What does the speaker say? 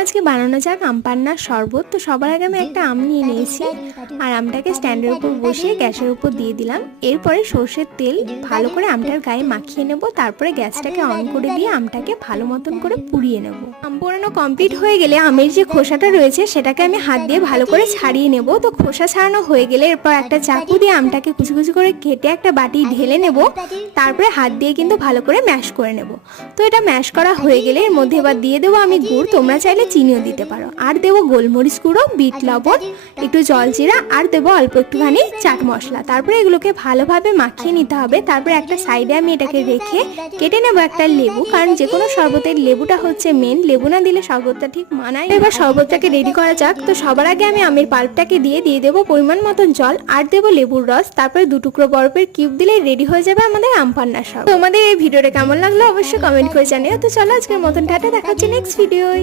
আজকে বানানো যাক আম পান্নার শরবত। তো সবার আগে আমি একটা আম নিয়ে নিয়েছি আর আমটাকে স্ট্যান্ডের উপর বসিয়ে গ্যাসের উপর দিয়ে দিলাম। এরপরে সর্ষের তেল ভালো করে আমটার গায়ে মাখিয়ে নেব। তারপরে গ্যাসটাকে অন করে দিয়ে আমটাকে ভালো মতন করে পুড়িয়ে নেব। আম পোড়ানো কমপ্লিট হয়ে গেলে আমের যে খোসাটা রয়েছে সেটাকে আমি হাত দিয়ে ভালো করে ছাড়িয়ে নেব। তো খোসা ছাড়ানো হয়ে গেলে এরপর একটা চাকু দিয়ে আমটাকে কুচি কুচি করে কেটে একটা বাটি ঢেলে নেব। তারপরে হাত দিয়ে কিন্তু ভালো করে ম্যাশ করে নেব। তো এটা ম্যাশ করা হয়ে গেলে এর মধ্যে এবার দিয়ে দেবো আমি গুড়, তোমরা চাইলে চিনিও দিতে পারো। আর দেবো গোলমরিচ গুঁড়ো, বিট লবণ, একটু জলজিরা আর দেবো অল্প একটুখানি চাট মশলা। তারপরে এগুলোকে ভালোভাবে মাখিয়ে নিতে হবে। তারপরে একটা সাইডে আমি এটাকে রেখে কেটে নেবো একটা লেবু, কারণ যে কোনো শরবতের লেবুটা হচ্ছে মেন, লেবু না দিলে শরবতটা ঠিক মানায়। এবার শরবতটাকে রেডি করা যাক। তো সবার আগে আমি আমের পাল্পটাকে দিয়ে দেবো পরিমাণ মতন জল আর দেবো লেবুর রস। তারপরে 2 টুকরো বরফের কিউব দিলে রেডি হয়ে যাবে আমাদের আম পান্নার শরবত। তোমাদের এই ভিডিওটা কেমন লাগলো অবশ্যই কমেন্ট করে জানিও। তো চলো আজকের মতন টাটা, দেখা হচ্ছে নেক্সট ভিডিওয়।